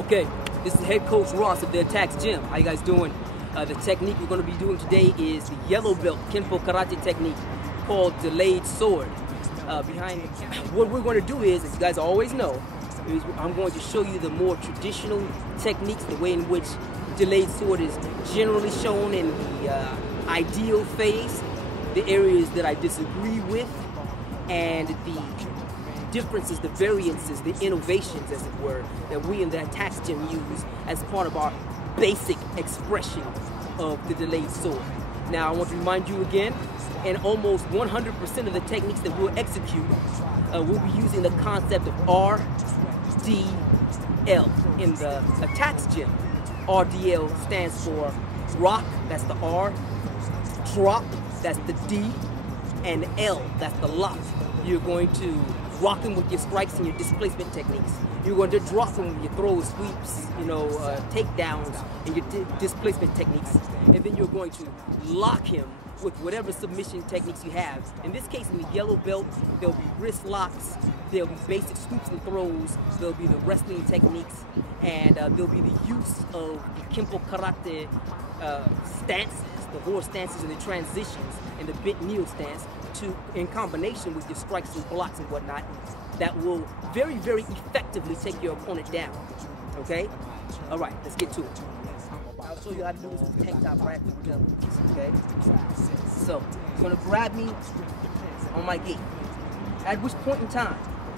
Okay, this is head coach Ross of the Atacx gym. How you guys doing? The technique we're going to be doing today is the yellow belt Kenpo karate technique called delayed sword. What we're going to do is, as you guys always know, is I'm going to show you the more traditional techniques, the way in which delayed sword is generally shown in the ideal phase, the areas that I disagree with, and the differences, the variances, the innovations, as it were, that we in the Atacx gym use as part of our basic expression of the delayed sword. Now, I want to remind you again, in almost 100% of the techniques that we'll execute, we'll be using the concept of R.D.L. in the Atacx gym. R.D.L. stands for rock, that's the R, drop, that's the D, and L, that's the lock. You're going to rock them with your strikes and your displacement techniques. You're going to drop them with your throws, sweeps, takedowns, and your displacement techniques. And then you're going to lock him with whatever submission techniques you have. In this case, in the yellow belt, there'll be wrist locks, there'll be basic sweeps and throws, there'll be the wrestling techniques, and there'll be the use of the Kenpo karate stances, the horse stances and the transitions, and the bent kneel stance, in combination with your strikes and blocks and whatnot, that will very, very effectively take your opponent down. Okay? All right, let's get to it. I'll show you how to do this with the tank top right after we're done. Okay? So, you're gonna grab me on my gate. At which point in time,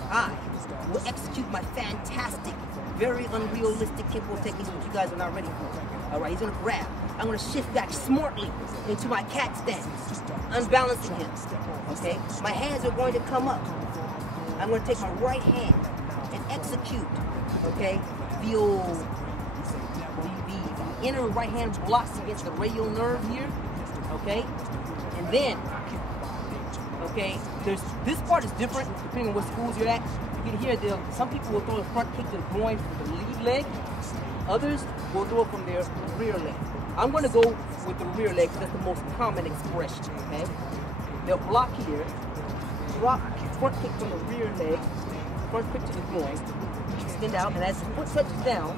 I will execute my fantastic, very unrealistic Kenpo techniques which you guys are not ready for. All right, he's gonna grab. I'm gonna shift back smartly into my cat stance, unbalancing him. Okay? My hands are going to come up. I'm going to take my right hand and execute, okay, the inner right hand blocks against the radial nerve here, okay? And then, okay, this part is different depending on what schools you're at. You can hear some people will throw a front kick to the groin with the lead leg. Others will throw it from their rear leg. I'm going to go with the rear leg because that's the most common expression, okay? They'll block here, drop, front kick from the rear leg, front kick to the groin, extend out, and as the foot touches down,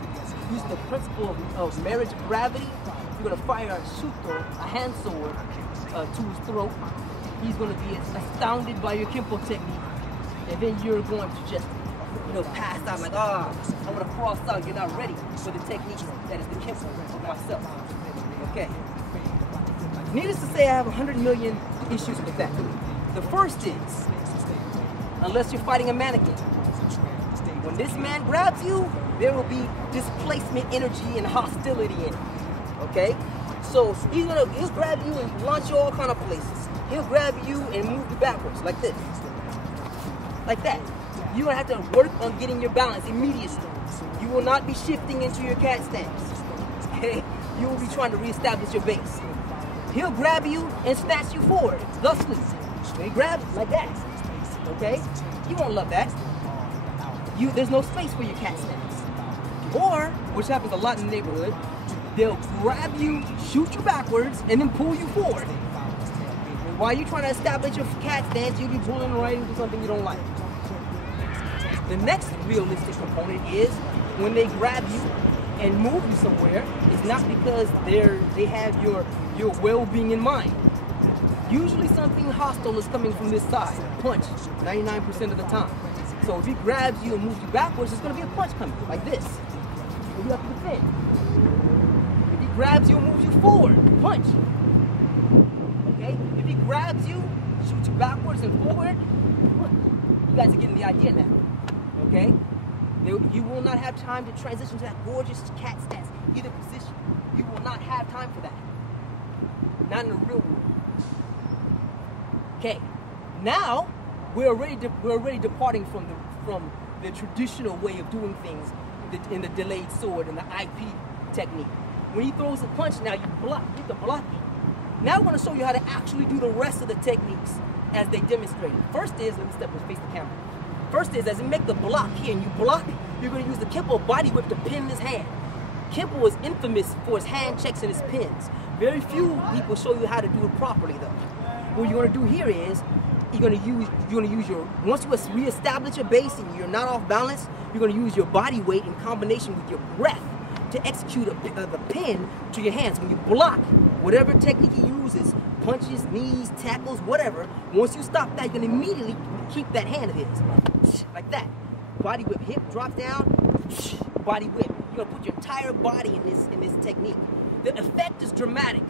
using the principle of marriage of gravity, you're going to fire a shuto, a hand sword, to his throat. He's going to be astounded by your Kenpo technique, and then you're going to just, pass out like, I want to cross out. You're not ready for the technique that is the Kenpo of myself. Okay. Needless to say, I have 100 million issues with that. The first is, unless you're fighting a mannequin, when this man grabs you, there will be displacement energy and hostility in it. Okay? So he'll grab you and launch you all kind of places. He'll grab you and move you backwards like this. Like that. You're gonna have to work on getting your balance immediately. You will not be shifting into your cat stance. Okay? You will be trying to reestablish your base. He'll grab you and snatch you forward, thusly. He grabs like that, okay? You won't love that. There's no space for your cat stance. Or, which happens a lot in the neighborhood, they'll grab you, shoot you backwards, and then pull you forward. While you're trying to establish your cat stance, you'll be pulling right into something you don't like. The next realistic component is when they grab you and move you somewhere, it's not because they have your well-being in mind. Usually something hostile is coming from this side, punch, 99% of the time. So if he grabs you and moves you backwards, there's going to be a punch coming, like this. You have to defend. If he grabs you and moves you forward, punch. Okay? If he grabs you, shoots you backwards and forward, punch. You guys are getting the idea now. Okay? You will not have time to transition to that gorgeous cat stance, either position. You will not have time for that. Not in the real world. Okay, now we're already departing from the traditional way of doing things in the delayed sword and the IP technique. When he throws a punch, now you get the blocking. Now we're going to show you how to actually do the rest of the techniques as they demonstrated. First is, let me step and face the camera. First is, as you make the block here and you block, you're going to use the Kenpo body whip to pin his hand. Kenpo is infamous for his hand checks and his pins. Very few people show you how to do it properly though. What you're going to do here is, you're going to use your, once you reestablish your base and you're not off balance, you're going to use your body weight in combination with your breath to execute the pin to your hands. When you block, whatever technique he uses, punches, knees, tackles, whatever, once you stop that, you're going to immediately keep that hand of his. Like that. Body whip, hip drops down, body whip. You're going to put your entire body in this technique. The effect is dramatic.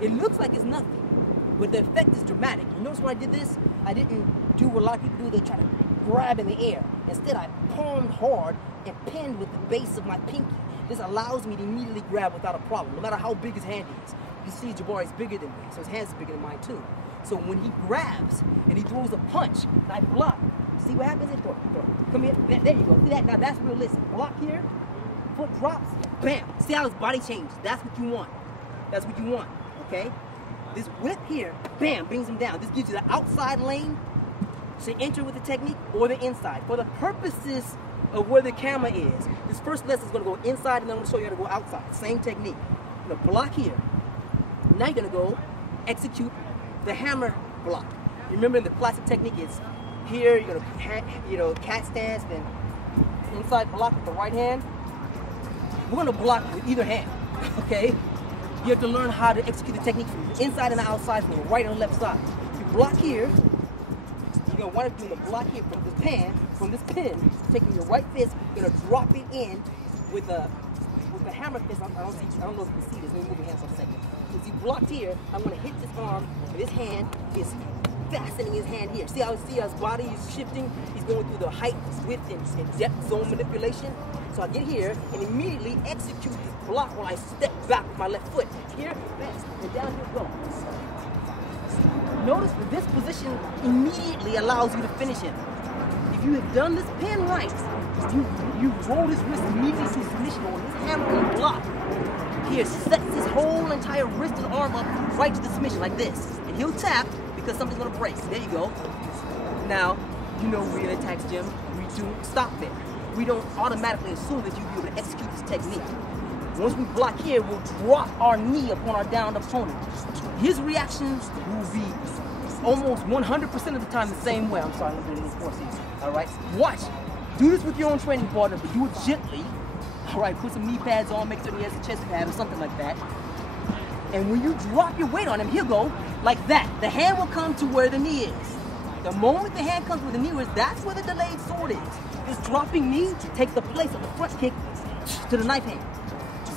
It looks like it's nothing, but the effect is dramatic. You notice when I did this, I didn't do what a lot of people do. They try to grab in the air. Instead, I palmed hard and pinned with the base of my pinky. This allows me to immediately grab without a problem, no matter how big his hand is. You see Jabari's bigger than me, so his hand's bigger than mine too. So when he grabs and he throws a punch, and I block, see what happens? Come here, there you go. See that? Now that's realistic. Block here, foot drops, bam. See how his body changes? That's what you want. That's what you want, okay? This whip here, bam, brings him down. This gives you the outside lane to enter with the technique or the inside. For the purposes of where the camera is, this first lesson is going to go inside and then I'm going to show you how to go outside. Same technique. You're going to block here. Now you're going to go execute the hammer block. You remember the classic technique is here, you're going to cat stance, then inside block with the right hand. We're going to block with either hand, okay? You have to learn how to execute the technique from the inside and the outside, from the right and the left side. You block here. You're going to want to do the block here from this pin, taking your right fist, you're going to drop it in with the hammer fist. I don't know if you can see this. Let me move your hand for a second. As you blocked here, I'm going to hit this arm, and this hand is fastening his hand here. See how his body is shifting? He's going through the height, width, and depth zone manipulation. So I get here and immediately execute this block while I step back with my left foot. Here, and down here go. Notice that this position immediately allows you to finish him. If you have done this pin right, you roll his wrist immediately to submission on this hammer and block. Here, sets his whole entire wrist and arm up right to the submission like this. And he'll tap because something's gonna break. There you go. Now, you know we're in Atacx gym, we don't stop there. We don't automatically assume that you'll be able to execute this technique. Once we block here, we'll drop our knee upon our downed opponent. His reactions will be almost 100% of the time the same way. I'm sorry, I'm doing this course here. All right, watch. Do this with your own training partner, but do it gently. All right, put some knee pads on, make sure he has a chest pad or something like that. And when you drop your weight on him, he'll go like that. The hand will come to where the knee is. The moment the hand comes where the knee is, that's where the delayed sword is. This dropping knee takes the place of the front kick to the knife hand.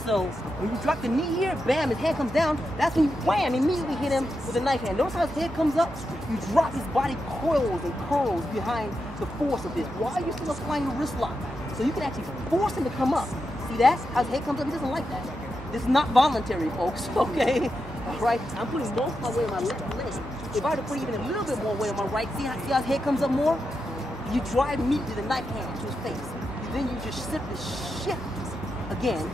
So when you drop the knee here, bam, his hand comes down, that's when you, wham, immediately hit him with a knife hand. Notice how his head comes up? You drop his body coils and curls behind the force of this while you're still applying the wrist lock. So you can actually force him to come up. See that? How his head comes up? He doesn't like that. This is not voluntary, folks, okay? All right, I'm putting most of my weight on my left leg. If I were to put even a little bit more weight on my right, see how his head comes up more? You drive me to the knife hand to his face. Then you just simply shift again.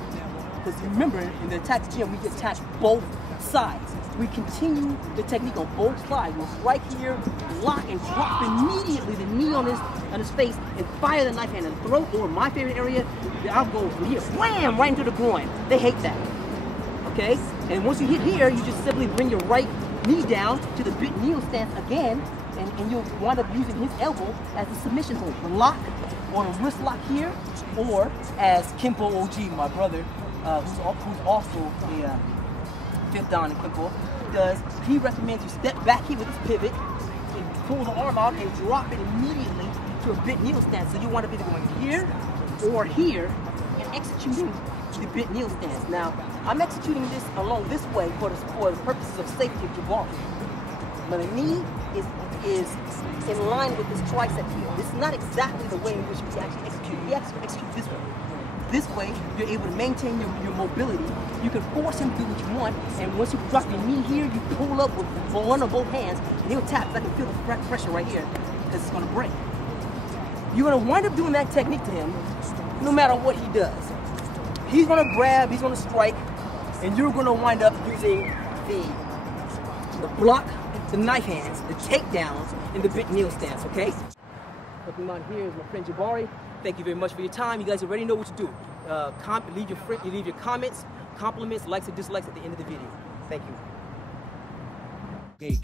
Because remember, in the Atacx gym, we get attacked both sides. We continue the technique on both sides. We'll strike here, lock, and drop immediately the knee on his face and fire the knife hand in the throat, or my favorite area, I'll go from here, wham, right into the groin. They hate that, okay? And once you hit here, you just simply bring your right knee down to the bit kneel stance again, and you'll wind up using his elbow as a submission hold. Block on a wrist lock here, or as Kenpo OG, my brother, who's also a fifth dan in Kenpo, does, he recommends you step back here with this pivot and pull the arm out and drop it immediately to a bit kneel stance. So you want to be going here or here and executing the bit kneel stance. Now, I'm executing this along this way for the purposes of safety of Jabari. But the knee is in line with this tricep here. This is not exactly the way in which we actually execute. We actually execute this way. This way, you're able to maintain your mobility. You can force him to do what you want, and once you drop your knee here, you pull up with one or both hands, and he'll tap. I can feel the pressure right here, because it's going to break. You're going to wind up doing that technique to him, no matter what he does. He's going to grab, he's going to strike, and you're going to wind up using the block, the knife hands, the takedowns, and the bit kneel stance, okay? Looking on here is my friend Jabari. Thank you very much for your time. You guys already know what to do. Leave your comments, compliments, likes, and dislikes at the end of the video. Thank you.